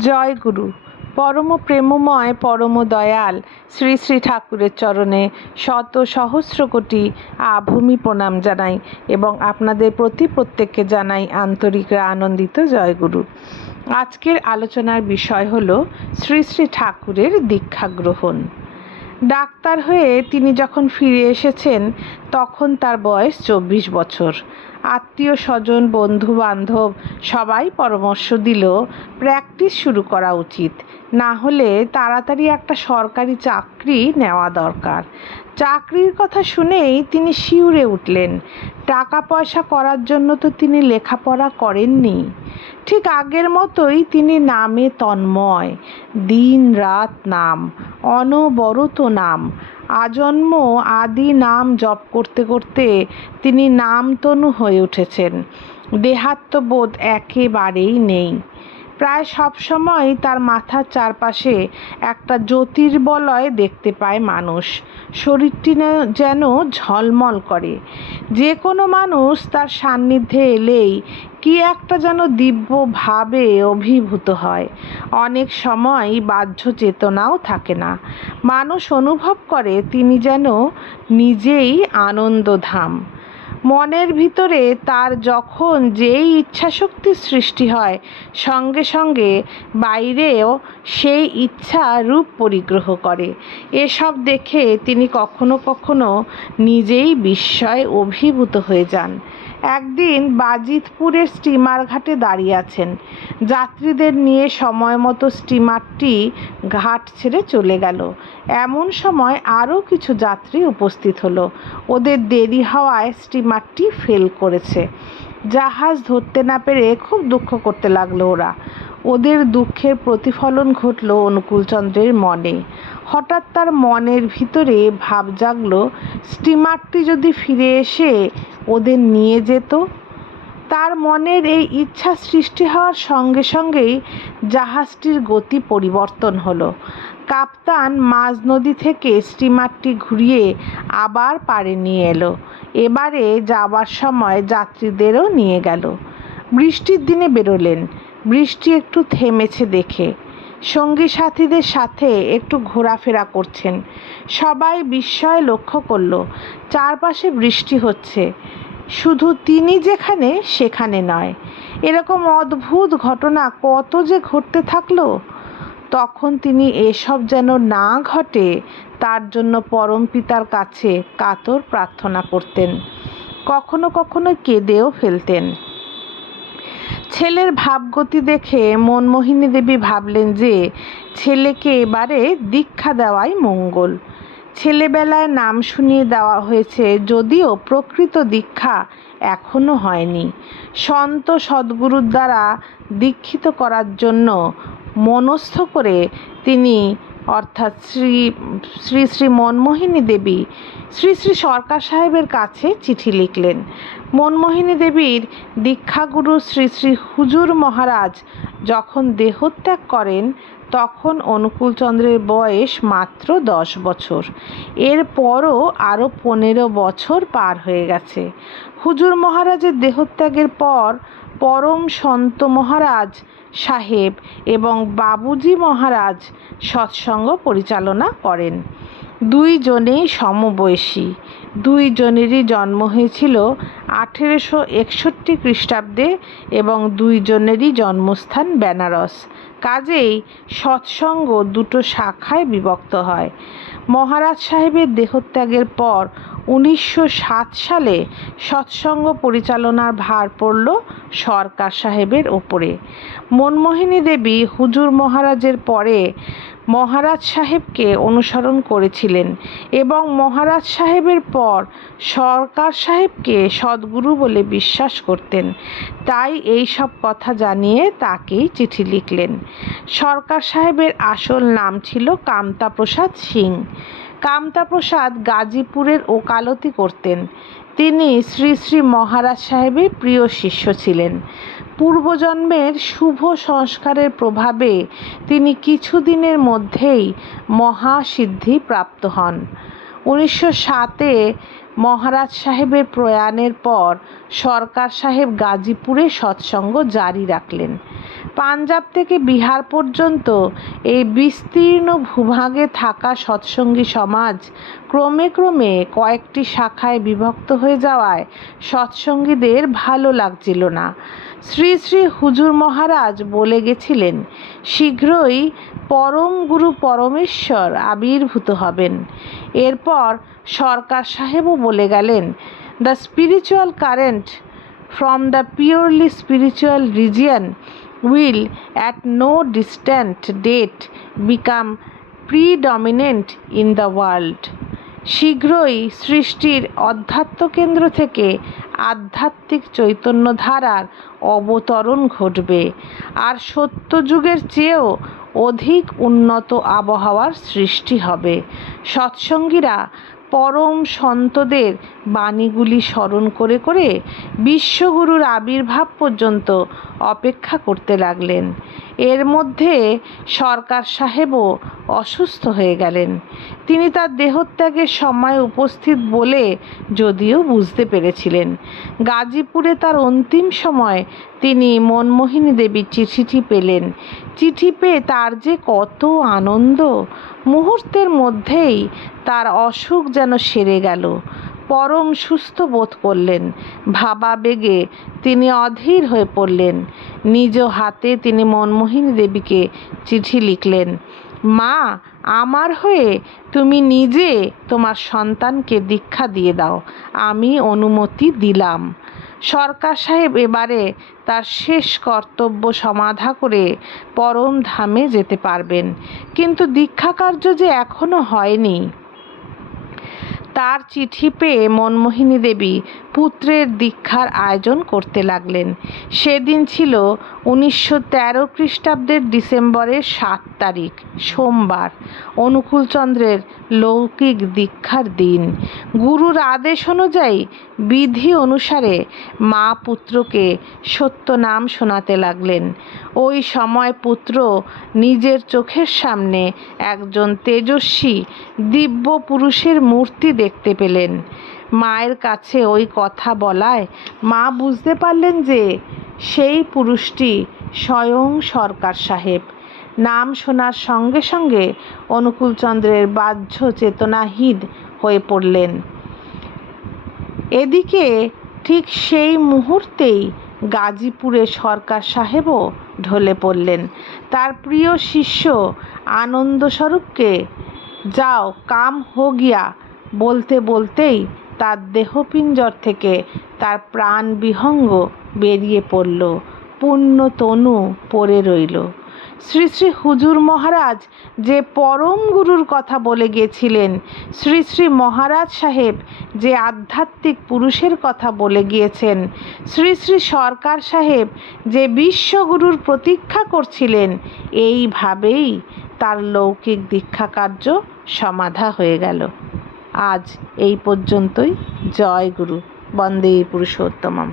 জয় গুরু। পরম প্রেমময়, পরম দয়াল, শ্রী শ্রী ঠাকুরের চরণে শত সহস্র কোটি আভূমি প্রণাম জানাই এবং আপনাদের প্রতি প্রত্যেককে জানাই আন্তরিকরা আনন্দিত জয়গুরু আজকের আলোচনার বিষয় হল শ্রী শ্রী ঠাকুরের দীক্ষা গ্রহণ ডাক্তার হয়ে তিনি যখন ফিরে এসেছেন, তখন তার বয়স চব্বিশ বছর। আত্মীয় স্বজন বন্ধু বান্ধব সবাই পরামর্শ দিল, প্র্যাকটিস শুরু করা উচিত। না হলে তাড়াতাড়ি একটা সরকারি চাকরি নেওয়া দরকার। চাকরির কথা শুনেই তিনি শিউরে উঠলেন। টাকা পয়সা করার জন্য তো তিনি লেখাপড়া করেননি। ঠিক আগের মতোই তিনি নামে তন্ময়। দিন রাত নাম, অনবরত নাম। আজন্ম আদি নাম জপ করতে করতে তিনি নামতনু হয়ে উঠেছেন। দেহাত্মবোধ একেবারেই নেই। প্রায় সবসময় তার মাথার চারপাশে একটা জ্যোতির্বলয় দেখতে পায় মানুষ। শরীরটি যেন ঝলমল করে। যে কোনো মানুষ তার সান্নিধ্যে এলেই কি একটা যেন দিব্য ভাবে অভিভূত হয়। অনেক সময় বাহ্য চেতনাও থাকে না। মানুষ অনুভব করে তিনি যেন নিজেই আনন্দধাম। মনের ভিতরে তার যখন যেই ইচ্ছাশক্তির সৃষ্টি হয়, সঙ্গে সঙ্গে বাইরেও সেই ইচ্ছা রূপ পরিগ্রহ করে। এসব দেখে তিনি কখনো কখনো নিজেই বিস্ময় অভিভূত হয়ে যান। একদিন বাজিতপুরের স্টিমার ঘাটে দাঁড়িয়ে আছেন। যাত্রীদের নিয়ে সময় মতো স্টিমারটি ঘাট ছেড়ে চলে গেল। এমন সময় আরও কিছু যাত্রী উপস্থিত হলো। ওদের দেরি হওয়ায় স্টিমারটি ফেল করেছে। জাহাজ ধরতে না পেরে খুব দুঃখ করতে লাগল ওরা। ওদের দুঃখের প্রতিফলন ঘটল অনুকূলচন্দ্রের মনে। হঠাৎ তার মনের ভিতরে ভাব জাগল, স্টিমারটি যদি ফিরে এসে ওদের নিয়ে যেত। তার মনের এই ইচ্ছা সৃষ্টি হওয়ার সঙ্গে সঙ্গেই জাহাজটির গতি পরিবর্তন হলো। কাপ্তান মাঝ নদী থেকে স্টিমারটি ঘুরিয়ে আবার পাড়ে নিয়ে এলো। এবারে যাবার সময় যাত্রীদেরও নিয়ে গেল। বৃষ্টির দিনে বেরোলেন। বৃষ্টি একটু থেমেছে দেখে। সঙ্গী সাথীদের সাথে একটু ঘোরাফেরা করছেন। সবাই বিস্ময় লক্ষ্য করল, চারপাশে বৃষ্টি হচ্ছে। শুধু তিনি যেখানে, সেখানে নয়। এরকম অদ্ভুত ঘটনা কত যে ঘটতে থাকল। তখন তিনি এসব যেন না ঘটে, তার জন্য পরম পিতার কাছে কাতর প্রার্থনা করতেন। কখনো কখনো কেঁদেও ফেলতেন। ছেলের ভাবগতি দেখে মনমোহিনী দেবী ভাবলেন যে ছেলেকে এবারে দীক্ষা দেওয়াই মঙ্গল। ছেলেবেলায় নাম শুনিয়ে দেওয়া হয়েছে, যদিও প্রকৃত দীক্ষা এখনও হয়নি। সন্ত সদ্গুরুর দ্বারা দীক্ষিত করার জন্য মনস্থ করে তিনি অর্থাৎ শ্রী শ্রী শ্রী মনমোহিনী দেবী, শ্রী শ্রী সরকার সাহেবের কাছে চিঠি লিখলেন। মনমোহিনী দেবীর দীক্ষাগুরু শ্রী শ্রী হুজুর মহারাজ যখন দেহত্যাগ করেন, তখন অনুকূলচন্দ্রের বয়স মাত্র দশ বছর। এরপরও আরও পনেরো বছর পার হয়ে গেছে। হুজুর মহারাজের দেহত্যাগের পর পরম সন্ত মহারাজ সাহেব এবং বাবুজি মহারাজ সৎসঙ্গ পরিচালনা করেন। দুইজনেই সমবয়সী। দুইজনেরই জন্ম হয়েছিল আঠেরোশো একষট্টি খ্রিস্টাব্দে এবং দুইজনেরই জন্মস্থান বেনারস। কাজেই সৎসঙ্গ দুটো শাখায় বিভক্ত হয়। মহারাজ সাহেবের দেহত্যাগের পর উনিশশো সাত সালে সৎসঙ্গ পরিচালনার ভার পড়ল সরকার সাহেবের ওপরে। মনমোহিনী দেবী হুজুর মহারাজের পরে মহারাজ সাহেবকে অনুসরণ করেছিলেন এবং মহারাজ সাহেবের পর সরকার সাহেবকে সদ্গুরু বলে বিশ্বাস করতেন। তাই এই সব কথা জানিয়ে তাকেই চিঠি লিখলেন। সরকার সাহেবের আসল নাম ছিল কামতা প্রসাদ সিং। কামতা প্রসাদ গাজীপুরের ওকালতি করতেন। তিনি শ্রী শ্রী মহারাজ সাহেবের প্রিয় শিষ্য ছিলেন। পূর্বজন্মের শুভ সংস্কারের প্রভাবে তিনি কিছুদিনের মধ্যেই মহাসিদ্ধি প্রাপ্ত হন। উনিশশো সাতে মহারাজ সাহেবের প্রয়াণের পর সরকার সাহেব গাজীপুরে সৎসঙ্গ জারি রাখলেন। পাঞ্জাব থেকে বিহার পর্যন্ত এই বিস্তীর্ণ ভূভাগে থাকা সৎসঙ্গী সমাজ ক্রমে ক্রমে কয়েকটি শাখায় বিভক্ত হয়ে যাওয়ায় সৎসঙ্গীদের ভালো লাগছিল না। শ্রী শ্রী হুজুর মহারাজ বলে গেছিলেন, শীঘ্রই পরম গুরু পরমেশ্বর আবির্ভূত হবেন। এরপর সরকার সাহেবও বলে গেলেন the spiritual current from the purely spiritual region will at no distant date become predominant in the world শীঘ্রই সৃষ্টির অধ্যাত্ম কেন্দ্র থেকে আধ্যাত্মিক চৈতন্যধারার অবতরণ ঘটবে, আর সত্যযুগের চেয়েও অধিক উন্নত আবহাওয়ার সৃষ্টি হবে। সৎসঙ্গীরা পরম সন্তদের বাণীগুলি স্মরণ করে করে বিশ্বগুরুর আবির্ভাব পর্যন্ত অপেক্ষা করতে লাগলেন। এর মধ্যে সরকার সাহেবও অসুস্থ হয়ে গেলেন। তিনি তার দেহত্যাগের সময় উপস্থিত বলে যদিও বুঝতে পেরেছিলেন। গাজীপুরে তার অন্তিম সময় তিনি মনমোহিনী দেবীর চিঠিটি পেলেন। চিঠি পেয়ে তার যে কত আনন্দ, মুহূর্তের মধ্যেই তার অসুখ যেন সেরে গেল। পরম সুস্থ বোধ করলেন। ভাবাবেগে তিনি অধীর হয়ে পড়লেন। নিজ হাতে তিনি মনমোহিনী দেবীকে চিঠি লিখলেন। মা আমার হয়ে তুমি নিজে তোমার সন্তানকে দীক্ষা দিয়ে দাও। আমি অনুমতি দিলাম। সরকার সাহেব এবারে তার শেষ কর্তব্য সমাধা করে পরম ধামে যেতে পারবেন। কিন্তু দীক্ষা কার্য যে এখনও হয়নি। তার চিঠি পেয়ে মনমোহিনী দেবী পুত্রের দীক্ষার আয়োজন করতে লাগলেন। সেদিন ছিল উনিশশো তেরো খ্রিস্টাব্দের ডিসেম্বরের সাত তারিখ, সোমবার, অনুকূলচন্দ্রের লৌকিক দীক্ষার দিন। গুরুর আদেশ অনুযায়ী বিধি অনুসারে মা পুত্রকে সত্য নাম শোনাতে লাগলেন। ওই সময় পুত্র নিজের চোখের সামনে একজন তেজস্বী দিব্য পুরুষের মূর্তি দেখতে পেলেন। মায়ের কাছে ওই কথা বলায় মা বুঝতে পারলেন যে সেই পুরুষটি স্বয়ং সরকার সাহেব। নাম শোনার সঙ্গে সঙ্গে অনুকূলচন্দ্রের বাহ্য চেতনাহীন হয়ে পড়লেন। এদিকে ঠিক সেই মুহূর্তেই গাজীপুরে সরকার সাহেবও ঢলে পড়লেন। তার প্রিয় শিষ্য আনন্দস্বরূপকে, যাও, কাম হো গিয়া। বলতে বলতেই তার দেহপিঞ্জর থেকে তার প্রাণ বিহঙ্গ বেরিয়ে পড়ল। পূর্ণ তনু পড়ে রইল। শ্রী শ্রী হুজুর মহারাজ যে পরম গুরুর কথা বলে গিয়েছিলেন, শ্রী শ্রী মহারাজ সাহেব যে আধ্যাত্মিক পুরুষের কথা বলে গিয়েছেন, শ্রী শ্রী সরকার সাহেব যে বিশ্বগুরুর প্রতীক্ষা করছিলেন, এইভাবেই তার লৌকিক দীক্ষা কার্য সমাধা হয়ে গেল। আজ এই পর্যন্তই। জয় গুরু। বন্দে পুরুষোত্তমম।